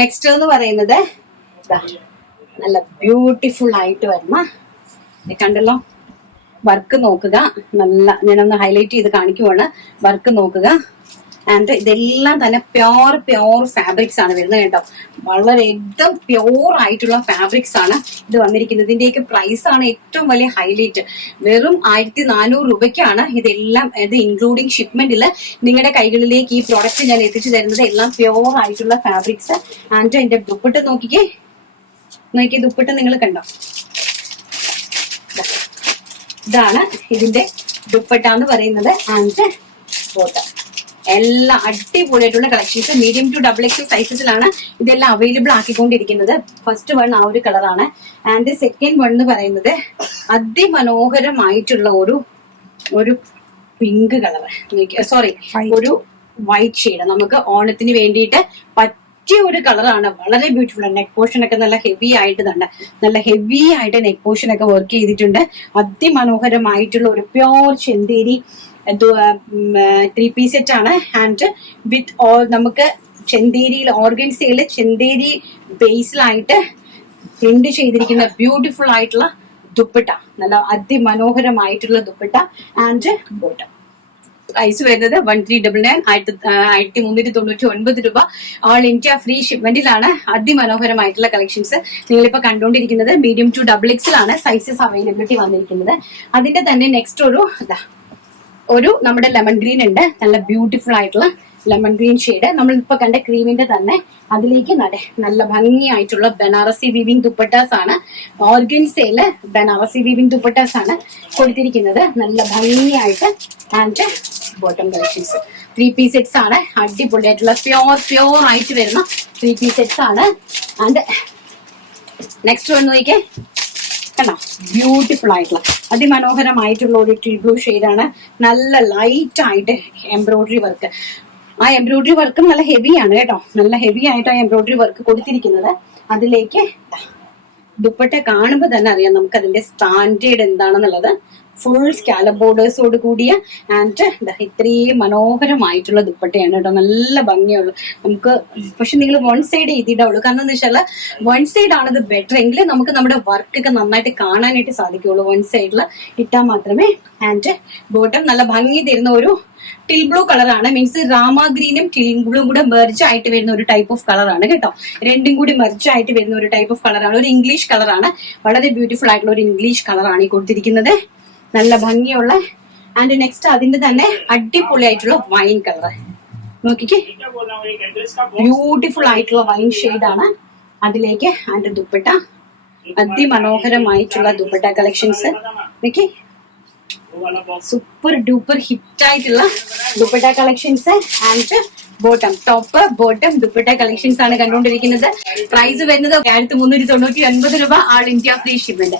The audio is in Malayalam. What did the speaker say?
നെക്സ്റ്റ് എന്ന് പറയുന്നത് നല്ല ബ്യൂട്ടിഫുൾ ആയിട്ട് വരുന്ന കണ്ടല്ലോ, വർക്ക് നോക്കുക. നല്ല ഞാനൊന്ന് ഹൈലൈറ്റ് ചെയ്ത് കാണിക്കുവാണ്. വർക്ക് നോക്കുക. ആൻഡ് ഇതെല്ലാം തന്നെ പ്യോർ ഫാബ്രിക്സ് ആണ് വരുന്നത് കേട്ടോ. വളരെ एकदम പ്യോർ ആയിട്ടുള്ള ഫാബ്രിക്സ് ആണ് ഇത് വന്നിരിക്കുന്നത്. ഇതിന്റെയൊക്കെ പ്രൈസ് ആണ് ഏറ്റവും വലിയ ഹൈലൈറ്റ്. വെറും 1400 രൂപയ്ക്കാണ് ഇതെല്ലാം, ഇത് ഇൻക്ലൂഡിങ് ഷിപ്മെന്റിൽ നിങ്ങളുടെ കൈകളിലേക്ക് ഈ പ്രോഡക്റ്റ് ഞാൻ എത്തിച്ചു തരുന്നത്. എല്ലാം പ്യോർ ആയിട്ടുള്ള ഫാബ്രിക്സ്. ആൻഡ് എന്റെ ദുപ്പട്ട നോക്കിക്കേ, ദുപ്പട്ട നിങ്ങൾ കണ്ടോ? ഇതാണ് ഇതിന്റെ ദുപ്പട്ട എന്ന് പറയുന്നത്. ആൻഡ് ബോട്ടം എല്ലാം അടിപൊളിയായിട്ടുള്ള കളക്ഷൻസ്. മീഡിയം ടു XXL സൈസസിലാണ് ഇതെല്ലാം അവൈലബിൾ ആക്കിക്കൊണ്ടിരിക്കുന്നത്. ഫസ്റ്റ് വൺ ആ ഒരു കളറാണ്. ആൻഡ് സെക്കൻഡ് വൺ എന്ന് പറയുന്നത് അതിമനോഹരമായിട്ടുള്ള ഒരു പിങ്ക് കളർ, സോറി ഒരു വൈറ്റ് ഷെയ്ഡ്. നമുക്ക് ഓണത്തിന് വേണ്ടിയിട്ട് പറ്റിയ ഒരു കളറാണ്. വളരെ ബ്യൂട്ടിഫുൾ ആണ്. നെക്ക് പോർഷൻ ഒക്കെ നല്ല ഹെവി ആയിട്ട് തന്നെ, നല്ല ഹെവി ആയിട്ട് നെക്ക് പോർഷൻ ഒക്കെ വർക്ക് ചെയ്തിട്ടുണ്ട്. അതിമനോഹരമായിട്ടുള്ള ഒരു പ്യോർ ചെന്തേരി 3 പീസ് സെറ്റ് ആണ്. ആൻഡ് വിത്ത് നമുക്ക് ചെന്തേരിയിൽ ഓർഗൻസയിൽ ചെന്തേരി ബേസിലായിട്ട് പ്രിന്റ് ചെയ്തിരിക്കുന്ന ബ്യൂട്ടിഫുൾ ആയിട്ടുള്ള ദുപ്പട്ട, നല്ല അതിമനോഹരമായിട്ടുള്ള ദുപ്പട്ട. ആൻഡ് ബോട്ടം പ്രൈസ് വരുന്നത് 1399, 1399 രൂപ. ഓൾ ഇന്ത്യ ഫ്രീ ഷിപ്മെന്റിലാണ്. അതിമനോഹരമായിട്ടുള്ള കളക്ഷൻസ് നിങ്ങളിപ്പോ കണ്ടുകൊണ്ടിരിക്കുന്നത്. മീഡിയം ടു XXL ആണ് സൈസസ് അവൈലബിലിറ്റി വന്നിരിക്കുന്നത്. അതിന്റെ തന്നെ നെക്സ്റ്റ് ഒരു നമ്മുടെ ലെമൺ ഗ്രീൻ ഉണ്ട്. നല്ല ബ്യൂട്ടിഫുൾ ആയിട്ടുള്ള ലെമൺ ഗ്രീൻ ഷെയ്ഡ്. നമ്മളിപ്പോ കണ്ട ക്രീമിന്റെ തന്നെ അതിലേക്ക് നല്ല ഭംഗിയായിട്ടുള്ള ബനാറസി വീവിംഗ് ദുപ്പട്ടാസ് ആണ്. ഓർഗൻസയില് ബനാറസി വീവിംഗ് ദുപ്പട്ടാസ് ആണ് കൊടുത്തിരിക്കുന്നത്. നല്ല ഭംഗിയായിട്ട്. And bottom collections 3 piece sets ആണ്. അടിപൊളിയായിട്ടുള്ള പ്യോർ ആയിട്ട് വരുന്ന 3 പീസ് സെറ്റ്സ് ആണ്. ആൻഡ് നെക്സ്റ്റ് വന്ന് നോക്കിയേ, കണ്ടോ? ബ്യൂട്ടിഫുൾ ആയിട്ടുള്ള അതിമനോഹരമായിട്ടുള്ള ഒരു ടീ ബ്ലൂ ഷെയ്ഡാണ്. നല്ല ലൈറ്റ് ആയിട്ട് എംബ്രോയിഡറി വർക്ക്. ആ എംബ്രോയിഡറി വർക്കും നല്ല ഹെവി ആണ് കേട്ടോ. നല്ല ഹെവി ആയിട്ട് ആ എംബ്രോയിഡറി വർക്ക് കൊടുത്തിരിക്കുന്നത്. അതിലേക്ക് ദുപ്പട്ട കാണുമ്പോൾ തന്നെ അറിയാം നമുക്ക് അതിന്റെ സ്റ്റാൻഡേർഡ് എന്താണെന്നുള്ളത്. ഫുൾ സ്കാലപ്പ് ബോർഡേഴ്സോട് കൂടിയ ആൻഡ് ഇത്രയും മനോഹരമായിട്ടുള്ള ദുപ്പട്ടയാണ് കേട്ടോ. നല്ല ഭംഗിയുള്ളൂ നമുക്ക്. പക്ഷെ നിങ്ങൾ വൺ സൈഡ് എഴുതിയിടുള്ളൂ. കാരണം എന്താ വെച്ചാൽ വൺ സൈഡ് ആണ് ഇത് ബെറ്റർ. എങ്കിലും നമുക്ക് നമ്മുടെ വർക്ക് ഒക്കെ നന്നായിട്ട് കാണാനായിട്ട് സാധിക്കുള്ളൂ. വൺ സൈഡിൽ ഇട്ടാൽ മാത്രമേ. ആൻഡ് ബോട്ടം നല്ല ഭംഗി തരുന്ന ഒരു ടിൽ ബ്ലൂ കളറാണ്. മീൻസ് രാമ ഗ്രീനും ടിൽ ബ്ലൂയും കൂടെ മെർജ് ആയിട്ട് വരുന്ന ഒരു ടൈപ്പ് ഓഫ് കളറാണ് കേട്ടോ. രണ്ടും കൂടി മെർജ് ആയിട്ട് വരുന്ന ഒരു ടൈപ്പ് ഓഫ് കളറാണ്. ഒരു ഇംഗ്ലീഷ് കളറാണ്. വളരെ ബ്യൂട്ടിഫുൾ ആയിട്ടുള്ള ഒരു ഇംഗ്ലീഷ് കളറാണ് ഈ കൊടുത്തിരിക്കുന്നത്. നല്ല ഭംഗിയുള്ള. ആൻഡ് നെക്സ്റ്റ് അതിന്റെ തന്നെ അടിപൊളിയായിട്ടുള്ള വൈൻ കളർ നോക്കിക്കേ. ബ്യൂട്ടിഫുൾ ആയിട്ടുള്ള വൈൻ ഷെയ്ഡാണ് അതിലേക്ക്. ആൻഡ് ദുപ്പട്ട അതിമനോഹരമായിട്ടുള്ള ദുപ്പട്ട കളക്ഷൻസ് നോക്കി. സൂപ്പർ ഡൂപ്പർ ഹിറ്റ് ആയിട്ടുള്ള dupatta collections. And bottom, top bottom dupatta collections ആണ് കണ്ടുകൊണ്ടിരിക്കുന്നത്. പ്രൈസ് വരുന്നത് 1399 രൂപ. ആൾ ഇന്ത്യ ഫ്രീ ഷിപ്മെന്റ്.